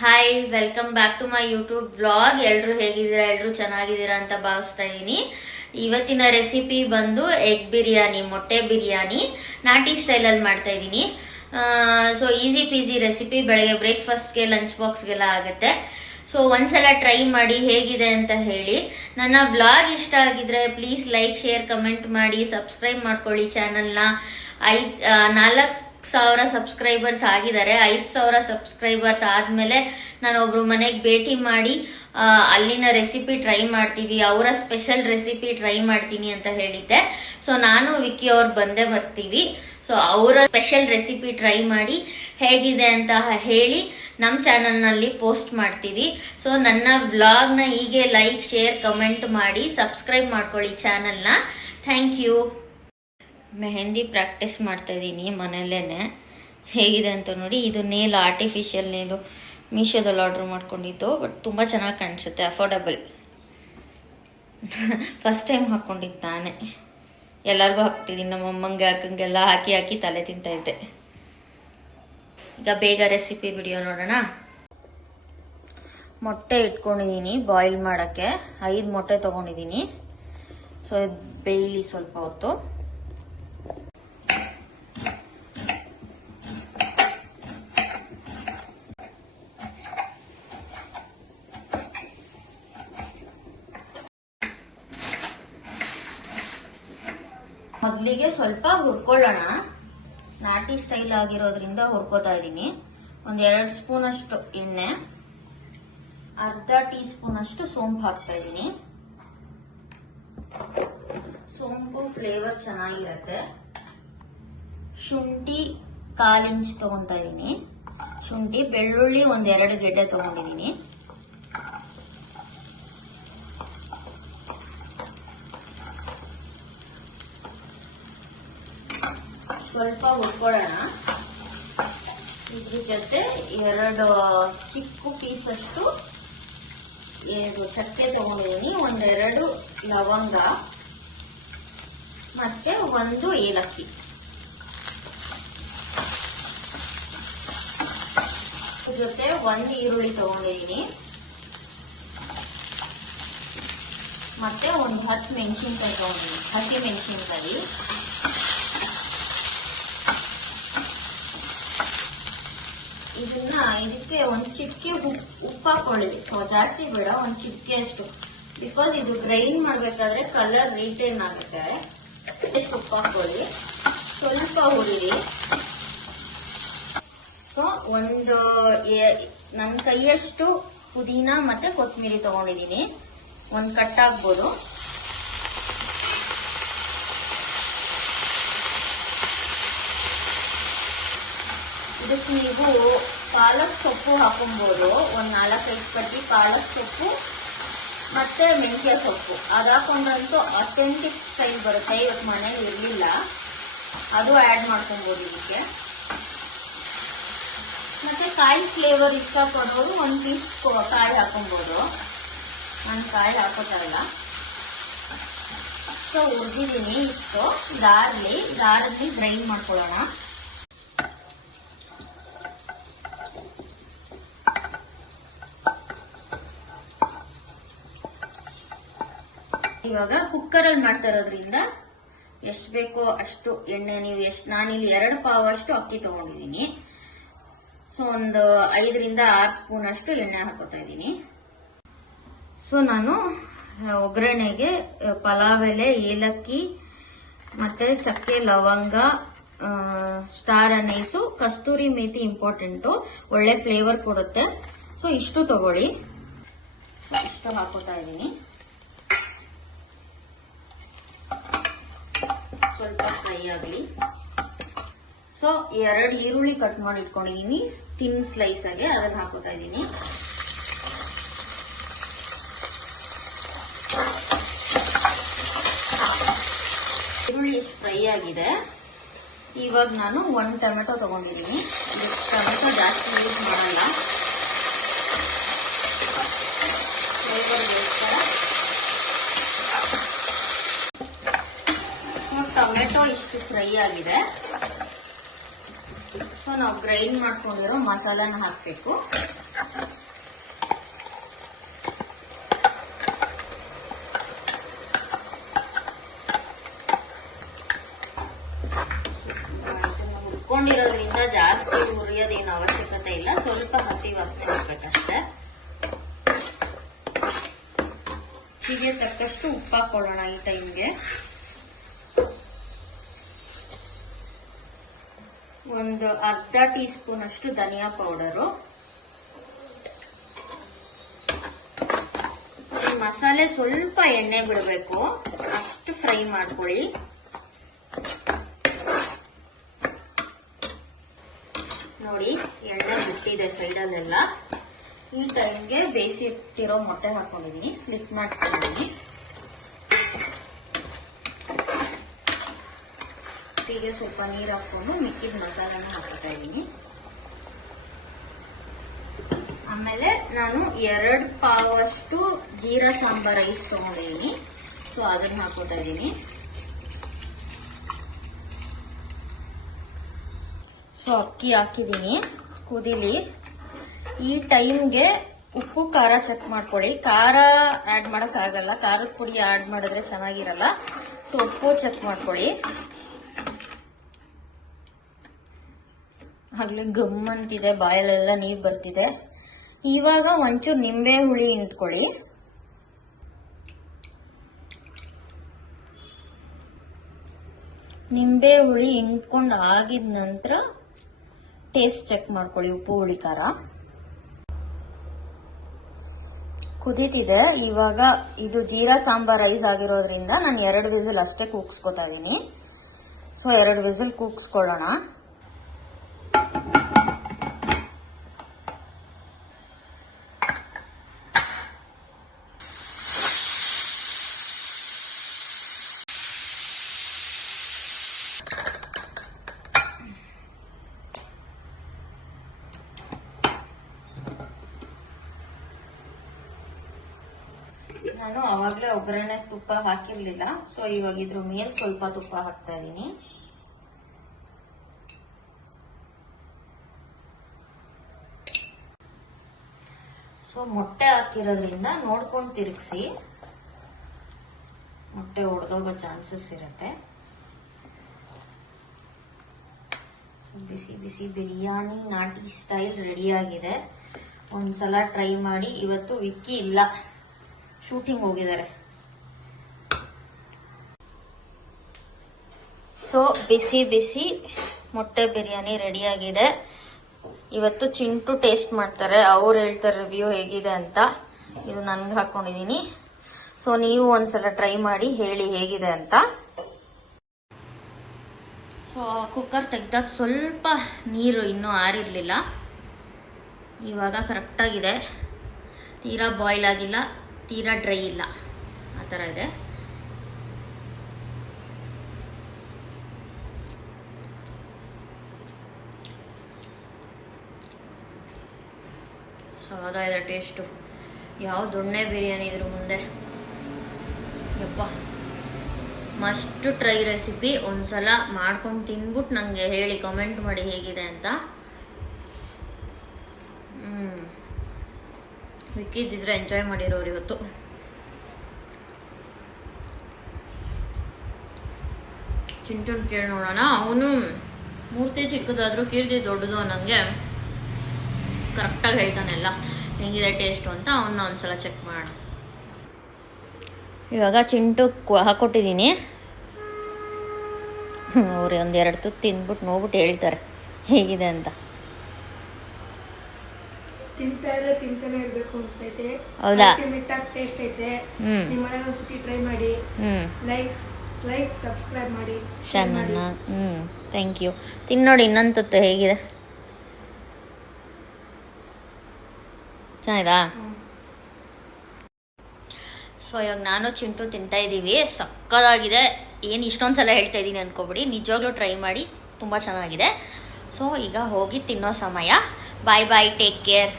Hi, welcome back to my YouTube blog. ಎಲ್ಲರೂ ಹೇಗಿದ್ದೀರಾ? ಎಲ್ಲರೂ ಚೆನ್ನಾಗಿದ್ದೀರಾ ಅಂತ ಭಾವಿಸ್ತಾ ಇದ್ದೀನಿ. ಇವತ್ತಿನ ರೆಸಿಪಿ ಬಂದು ಎಗ್ ಬಿರಿಯಾನಿ, ಮೊಟ್ಟೆ ಬಿರಿಯಾನಿ ನಾಟಿ ಸ್ಟೈಲಲ್ಲಿ ಮಾಡ್ತಾ ಇದ್ದೀನಿ. ಸೊ ಈಸಿ ಪೀಸಿ ರೆಸಿಪಿ, ಬೆಳಗ್ಗೆ ಬ್ರೇಕ್ಫಾಸ್ಟ್ಗೆ, ಲಂಚ್ ಬಾಕ್ಸ್ಗೆಲ್ಲ ಆಗುತ್ತೆ. ಸೊ ಒಂದ್ಸಲ ಟ್ರೈ ಮಾಡಿ ಹೇಗಿದೆ ಅಂತ ಹೇಳಿ. ನನ್ನ ವ್ಲಾಗ್ ಇಷ್ಟ ಆಗಿದ್ರೆ ಪ್ಲೀಸ್ ಲೈಕ್, ಶೇರ್, ಕಮೆಂಟ್ ಮಾಡಿ, ಸಬ್ಸ್ಕ್ರೈಬ್ ಮಾಡ್ಕೊಳ್ಳಿ ಚಾನಲ್ನ. 4,000 ಸಬ್ಸ್ಕ್ರೈಬರ್ಸ್ ಆಗಿದ್ದಾರೆ. 5,000 ಸಬ್ಸ್ಕ್ರೈಬರ್ಸ್ ಆದಮೇಲೆ ನಾನು ಒಬ್ರು ಮನೆಗೆ ಭೇಟಿ ಮಾಡಿ ಅಲ್ಲಿನ ರೆಸಿಪಿ ಟ್ರೈ ಮಾಡ್ತೀವಿ, ಅವರ ಸ್ಪೆಷಲ್ ರೆಸಿಪಿ ಟ್ರೈ ಮಾಡ್ತೀನಿ ಅಂತ ಹೇಳಿದ್ದೆ. ಸೊ ನಾನು ವಿಕ್ಕಿ ಅವ್ರು ಬಂದೇ ಬರ್ತೀವಿ. ಸೊ ಅವರ ಸ್ಪೆಷಲ್ ರೆಸಿಪಿ ಟ್ರೈ ಮಾಡಿ ಹೇಗಿದೆ ಅಂತ ಹೇಳಿ ನಮ್ಮ ಚಾನಲ್ನಲ್ಲಿ ಪೋಸ್ಟ್ ಮಾಡ್ತೀವಿ. ಸೊ ನನ್ನ ವ್ಲಾಗ್ನ ಹೀಗೆ ಲೈಕ್, ಶೇರ್, ಕಮೆಂಟ್ ಮಾಡಿ ಸಬ್ಸ್ಕ್ರೈಬ್ ಮಾಡ್ಕೊಳ್ಳಿ ಚಾನಲ್ನ. Thank you. ಮೆಹಂದಿ ಪ್ರಾಕ್ಟೀಸ್ ಮಾಡ್ತಾ ಇದ್ದೀನಿ ಮನೆಯಲ್ಲೇ. ಹೇಗಿದೆ ಅಂತ ನೋಡಿ. ಇದು ನೇಲ್, ಆರ್ಟಿಫಿಷಿಯಲ್ ನೇಲು, ಮೀಶೋದಲ್ಲಿ ಆರ್ಡ್ರ್ ಮಾಡ್ಕೊಂಡಿದ್ದು. ಬಟ್ ತುಂಬ ಚೆನ್ನಾಗಿ ಕಾಣಿಸುತ್ತೆ, ಅಫೋರ್ಡಬಲ್. ಫಸ್ಟ್ ಟೈಮ್ ಹಾಕ್ಕೊಂಡಿದ್ದು ನಾನೇ. ಎಲ್ಲರಿಗೂ ಹಾಕ್ತಿದ್ದೀನಿ, ನಮ್ಮ ಅಮ್ಮಂಗೆ, ಅಕ್ಕಂಗೆಲ್ಲ ಹಾಕಿ ಹಾಕಿ ತಲೆ ತಿಂತಾ ಇದ್ದೆ. ಈಗ ಬೇಗ ರೆಸಿಪಿ ವಿಡಿಯೋ ನೋಡೋಣ. ಮೊಟ್ಟೆ ಇಟ್ಕೊಂಡಿದ್ದೀನಿ ಬಾಯ್ಲ್ ಮಾಡೋಕ್ಕೆ. 5 ಮೊಟ್ಟೆ ತೊಗೊಂಡಿದ್ದೀನಿ. ಸೊ ಬೇಯಲಿ ಸ್ವಲ್ಪ ಹೊತ್ತು. ಮೊದಲಿಗೆ ಸ್ವಲ್ಪ ಹುರ್ಕೊಳ್ಳೋಣ. ನಾಟಿ ಸ್ಟೈಲ್ ಆಗಿರೋದ್ರಿಂದ ಹುರ್ಕೋತಾ ಇದ್ದೀನಿ. 1-2 ಸ್ಪೂನ್ ಅಷ್ಟು ಎಣ್ಣೆ, ಅರ್ಧ ಟೀ ಸ್ಪೂನ್ ಅಷ್ಟು ಸೋಂಪು ಹಾಕ್ತಾ ಇದ್ದೀನಿ. ಸೋಂಪು ಫ್ಲೇವರ್ ಚೆನ್ನಾಗಿರುತ್ತೆ. ಶುಂಠಿ 1/4 ಇಂಚ್ ತಗೊಂತಾ ಇದ್ದೀನಿ. ಶುಂಠಿ, ಬೆಳ್ಳುಳ್ಳಿ 1-2 ಗೆಡ್ಡೆ ತಗೊಂಡಿದ್ದೀನಿ. ಸ್ವಲ್ಪ ಹುರ್ಕೊಳ್ಳೋಣ. ಇದ್ರ ಜೊತೆ 2 ಚಿಕ್ಕ ಪೀಸ್ ಅಷ್ಟು ಚಕ್ಕೆ ತಗೊಂಡಿದ್ದೀನಿ, 1-2 ಲವಂಗ ಮತ್ತೆ 1 ಏಲಕ್ಕಿ. ಜೊತೆ 1 ಈರುಳ್ಳಿ ತಗೊಂಡಿದ್ದೀನಿ ಮತ್ತೆ 10 ಮೆಣಸಿನ್ಕಾಯಿ ತಗೊಂಡಿದ್ದೀನಿ, ಹಸಿ ಮೆಣಸಿನ್ಕಾಯಿ. ಇದಕ್ಕೆ 1 ಚಿಟಿಕೆ ಉಪ್ಪು ಹಾಕೊಳ್ಳಿ. ಜಾಸ್ತಿ ಬೇಡ, 1 ಚಿಟಿಕೆ ಅಷ್ಟು. ಬಿಕಾಸ್ ಇದು ಗ್ರೈಂಡ್ ಮಾಡ್ಬೇಕಾದ್ರೆ ಕಲರ್ ರಿಟೈನ್ ಆಗುತ್ತೆ. ಎಷ್ಟು ಉಪ್ಪು ಹಾಕೊಳ್ಳಿ. ಸ್ವಲ್ಪ ಹುರಿರಿ. ಸೊ ನನ್ನ ಕೈಯಷ್ಟು ಪುದೀನ ಮತ್ತೆ ಕೊತ್ತಂಬರಿ ತಗೊಂಡಿದ್ದೀನಿ. 1 ಕಟ್ ಆಗ್ಬೋದು. ಇದಕ್ಕೆ ನೀವು ಪಾಲಕ್ ಸೊಪ್ಪು ಹಾಕೊಬಹುದು. 4-5 ಕಟ್ಟಿ ಪಾಲಕ್ ಸೊಪ್ಪು ಮತ್ತೆ ಮೆಂತ್ಯ ಸೊಪ್ಪು ಅದು ಹಾಕೊಂಡ್ರಂತೂ ಅಥೆಂಟಿಕ್ ಸ್ಟೈಲ್ ಬರುತ್ತೆ. ಇವತ್ತು ಮನೇಲಿ ಇರಲಿಲ್ಲ, ಅದು ಆ್ಯಡ್ ಮಾಡ್ಕೊಬಹುದು ಇದಕ್ಕೆ. ಮತ್ತೆ ಕಾಯಿ ಫ್ಲೇವರ್ ಇಷ್ಟಪಡೋರು 1 ಪೀಸ್ ಕಾಯಿ ಹಾಕೊಬಹುದು. ನಾನು ಕಾಯಿ ಹಾಕೋತಾ ಇಲ್ಲ. ಸೊ ಹುರಿದಿದ್ದೀನಿ ಇಷ್ಟು. ದಾರಲ್ಲಿ ಗ್ರೈಂಡ್ ಮಾಡ್ಕೊಳ್ಳೋಣ. ಇವಾಗ ಕುಕ್ಕರ್ ಅಲ್ಲಿ ಮಾಡ್ತಾ ಇರೋದ್ರಿಂದ ಎಷ್ಟು ಬೇಕೋ ಅಷ್ಟು ಎಣ್ಣೆ, ನೀವು ನಾನಿಲ್ಲಿ 2 ಪಾವ್ ಅಷ್ಟು ಅಕ್ಕಿ ತಗೊಂಡಿದ್ದೀನಿ. ಸೊ 5-6 ಸ್ಪೂನ್ ಅಷ್ಟು ಎಣ್ಣೆ ಹಾಕೋತಾ ಇದ್ದೀನಿ. ಸೊ ನಾನು ಒಗ್ಗರಣೆಗೆ ಪಲಾವ್ ಎಲೆ, ಏಲಕ್ಕಿ ಮತ್ತೆ ಚಕ್ಕೆ, ಲವಂಗ, ಸ್ಟಾರ್ ಅನೀಸು, ಕಸ್ತೂರಿ ಮೇಥಿ ಇಂಪಾರ್ಟೆಂಟು, ಒಳ್ಳೆ ಫ್ಲೇವರ್ ಕೊಡುತ್ತೆ. ಸೊ ಇಷ್ಟು ತಗೊಳ್ಳಿ. ಇಷ್ಟು ಹಾಕೋತಾ ಇದ್ದೀನಿ. ಸ್ವಲ್ಪ ಫ್ರೈ ಆಗಲಿ. ಸೊ 2 ಈರುಳ್ಳಿ ಕಟ್ ಮಾಡಿ ಇಟ್ಕೊಂಡಿದ್ದೀನಿ, ಥಿನ್ ಸ್ಲೈಸ್ ಆಗಿ. ಅದನ್ನ ಹಾಕೋತಾ ಇದ್ದೀನಿ. ಈರುಳ್ಳಿ ಫ್ರೈ ಆಗಿದೆ. ಇವಾಗ ನಾನು 1 ಟೊಮೆಟೊ ತಗೊಂಡಿದ್ದೀನಿ. ಟೊಮೆಟೊ ಜಾಸ್ತಿ ಯೂಸ್ ಮಾಡಲ್ಲ, ಫ್ಲೇವರ್ಗೋಸ್ಕರ. ಟೊಮೆಟೊ ಇಷ್ಟು ಫ್ರೈ ಆಗಿದೆ. ಸೊ ನಾವು ಗ್ರೈಂಡ್ ಮಾಡ್ಕೊಂಡಿರೋ ಮಸಾಲಾನ ಹಾಕಬೇಕು. ಸ್ವಲ್ಪ ಹಸಿ ವಾಸನೆ ಹೋಗ್ಬೇಕಷ್ಟೆ. ಹೀಗೆ ತಕ್ಕಷ್ಟು ಉಪ್ಪು ಹಾಕೊಳ್ಳೋಣ ಈ ಟೈಮ್ಗೆ. ಒಂದು ಅರ್ಧ ಟೀ ಸ್ಪೂನ್ ಅಷ್ಟು ಧನಿಯಾ ಪೌಡರು. ಮಸಾಲೆ ಸ್ವಲ್ಪ ಎಣ್ಣೆ ಬಿಡಬೇಕು, ಅಷ್ಟು ಫ್ರೈ ಮಾಡ್ಕೊಳ್ಳಿ. ನೋಡಿ ಎಣ್ಣೆ ಬಿಟ್ಟಿದೆ ಸೈಡಲ್ಲೆಲ್ಲ. ಈ ಟೈಮ್ಗೆ ಬೇಯಿಸಿಟ್ಟಿರೋ ಮೊಟ್ಟೆ ಹಾಕೊಂಡಿದೀನಿ, ಸ್ಲಿಪ್ ಮಾಡ್ಕೊಂಡಿದೀನಿ. ಹೀಗೆ ಸ್ವಲ್ಪ ನೀರು ಹಾಕೊಂಡು ಮಿಕ್ಕಿದ ಮಸಾಲೆನ ಹಾಕ್ತಾ ಇದ್ದೀನಿ. ಆಮೇಲೆ ನಾನು 2 ಪಾವಷ್ಟು ಜೀರಾ ಸಾಂಬಾರ್ ರೈಸ್ ತಗೊಂಡಿದ್ದೀನಿ. ಸೊ ಅದನ್ನ ಹಾಕೋತಾ ಇದ್ದೀನಿ. ಸೊ ಅಕ್ಕಿ ಹಾಕಿದ್ದೀನಿ, ಕುದಿಲಿ. ಈ ಟೈಮ್ಗೆ ಉಪ್ಪು ಖಾರ ಚೆಕ್ ಮಾಡ್ಕೊಳ್ಳಿ. ಖಾರ ಆಡ್ ಮಾಡಕ್ ಆಗಲ್ಲ, ಖಾರದ ಪುಡಿ ಆಡ್ ಮಾಡಿದ್ರೆ ಚೆನ್ನಾಗಿರಲ್ಲ. ಸೊ ಉಪ್ಪು ಚೆಕ್ ಮಾಡ್ಕೊಳ್ಳಿ. ಆಗ್ಲೇ ಗಮ್ ಅಂತಿದೆ, ಬಾಯಲ್ಲೆಲ್ಲ ನೀರ್ ಬರ್ತಿದೆ. ಇವಾಗ ಒಂಚೂರು ನಿಂಬೆ ಹುಳಿ ಇಟ್ಕೊಳ್ಳಿ. ನಿಂಬೆ ಹುಳಿ ಇಂಟ್ಕೊಂಡು ಆಗಿದ ನಂತರ ಟೇಸ್ಟ್ ಚೆಕ್ ಮಾಡ್ಕೊಳ್ಳಿ, ಉಪ್ಪು ಹುಳಿ ಖಾರ. ಕುದೀತಿದೆ. ಇವಾಗ ಇದು ಜೀರಾ ಸಾಂಬಾರ್ ರೈಸ್ ಆಗಿರೋದ್ರಿಂದ ನಾನು 2 ವಿಸಿಲ್ ಅಷ್ಟೇ ಕೂಗ್ಸ್ಕೊತಾ ಇದೀನಿ. ಸೊ 2 ವಿಸಿಲ್ ಕೂಗ್ಸ್ಕೊಳ್ಳೋಣ. ನಾನು ಅವಾಗಲೇ ಒಗ್ಗರಣೆ ತುಪ್ಪ ಹಾಕಿರ್ಲಿಲ್ಲ. ಸೊ ಇವಾಗ ಇದ್ರ ಮೇಲೆ ಸ್ವಲ್ಪ ತುಪ್ಪ ಹಾಕ್ತಾ ಇದೀನಿ. ಸೊ ಮೊಟ್ಟೆ ಹಾಕಿರೋದ್ರಿಂದ ನೋಡ್ಕೊಂಡು ತಿರುಗಿಸಿ, ಮೊಟ್ಟೆ ಒಡೆದೋಗೋ ಚಾನ್ಸಸ್ ಇರುತ್ತೆ. ಬಿಸಿ ಬಿಸಿ ಬಿರಿಯಾನಿ ನಾಟಿ ಸ್ಟೈಲ್ ರೆಡಿ ಆಗಿದೆ. ಒಂದ್ಸಲ ಟ್ರೈ ಮಾಡಿ. ಇವತ್ತು ವಿಕ್ಕಿ ಇಲ್ಲ, ಶೂಟಿಂಗ್ ಹೋಗಿದ್ದಾರೆ. ಸೊ ಬಿಸಿ ಬಿಸಿ ಮೊಟ್ಟೆ ಬಿರಿಯಾನಿ ರೆಡಿ ಆಗಿದೆ. ಇವತ್ತು ಚಿಂಟು ಟೇಸ್ಟ್ ಮಾಡ್ತಾರೆ, ಅವ್ರು ಹೇಳ್ತಾರೆ ರಿವ್ಯೂ ಹೇಗಿದೆ ಅಂತ. ಇದು ನನ್ಗೆ ಹಾಕೊಂಡಿದೀನಿ. ಸೊ ನೀವು ಒಂದ್ಸಲ ಟ್ರೈ ಮಾಡಿ, ಹೇಳಿ ಹೇಗಿದೆ ಅಂತ. ಸೊ ಕುಕ್ಕರ್ ತೆಗ್ದಾಗ ಸ್ವಲ್ಪ ನೀರು ಇನ್ನೂ ಆರಿರ್ಲಿಲ್ಲ. ಇವಾಗ ಕರೆಕ್ಟಾಗಿದೆ. ತೀರಾ ಬಾಯ್ಲ್ ಆಗಿಲ್ಲ, ತೀರಾ ಡ್ರೈ ಇಲ್ಲ, ಆ ಥರ ಇದೆ. ಸೊ ಅದಾಗಿದೆ ಟೇಸ್ಟು. ಯಾವ ದೊಣ್ಣೆ ಬಿರಿಯಾನಿ ಇದ್ರ ಮುಂದೆ. ಯಪ್ಪ, ಮಸ್ಟ್ ಟ್ರೈ ರೆಸಿಪಿ. ಒಂದ್ಸಲ ಮಾಡ್ಕೊಂಡು ತಿನ್ಬಿಟ್ಟು ನನಗೆ ಹೇಳಿ, ಕಮೆಂಟ್ ಮಾಡಿ ಹೇಗಿದೆ ಅಂತ. ವಿಕ್ಕಿದ್ದಿದ್ರೆ ಎಂಜಾಯ್ ಮಾಡಿರೋರು ಇವತ್ತು. ಚಿಂಟನ್ ಕೇಳಿ ನೋಡೋಣ. ಅವನು ಮೂರ್ತಿ ಚಿಕ್ಕದಾದ್ರೂ ಕೀರ್ತಿ ದೊಡ್ಡದು ಅನ್ನಂಗೆ ಕರೆಕ್ಟಾಗಿ ಹೇಳ್ತಾನೆಲ್ಲ ಹೆಂಗಿದೆ ಟೇಸ್ಟು ಅಂತ. ಅವನ್ನ ಒಂದ್ಸಲ ಚೆಕ್ ಮಾಡೋಣ. ಇವಾಗ ಚಿಂಟು ಹಾಕೊಟ್ಟಿದ್ದೀನಿ. ಅವ್ರು 1-2 ತುತ್ತು ತಿಂದ್ಬಿಟ್ಟು ನೋಡ್ಬಿಟ್ಟು ಹೇಳ್ತಾರೆ ಹೇಗಿದೆ ಅಂತ. ತಿಂತಾನೆ ಇರಬೇಕು ಅನ್ಸ್ತೈತೆ. ಹೌದಾ? ಅಲ್ಟಿಮೇಟ್ ಆಗಿ ಟೇಸ್ಟ್ ಐತೆ. ನಿಮ್ಮ ಮನೆಗೆ ಒಂದ್ಸತಿ ಟ್ರೈ ಮಾಡಿ. ಲೈಕ್ ಸಬ್ಸ್ಕ್ರೈಬ್ ಮಾಡಿ, ಶೇರ್ ಮಾಡಿ. Thank you. ತಿನ್ನೋಡಿ ಇನ್ನೊಂದು ತುತ್ತು ಹೇಗಿದೆ. ಚೆನ್ನಾಗಿದಾ? ಸೊ ಇವಾಗ ನಾನು ಚಿಂಟು ತಿಂತಾ ಇದ್ದೀವಿ. ಸಕ್ಕದಾಗಿದೆ. ಏನು ಇಷ್ಟೊಂದು ಸಲ ಹೇಳ್ತಾ ಇದ್ದೀನಿ ಅನ್ಕೋಬಿಡಿ, ನಿಜವಾಗ್ಲೂ ಟ್ರೈ ಮಾಡಿ, ತುಂಬ ಚೆನ್ನಾಗಿದೆ. ಸೊ ಈಗ ಹೋಗಿ ತಿನ್ನೋ ಸಮಯ. ಬಾಯ್ ಬಾಯ್, ಟೇಕ್ ಕೇರ್.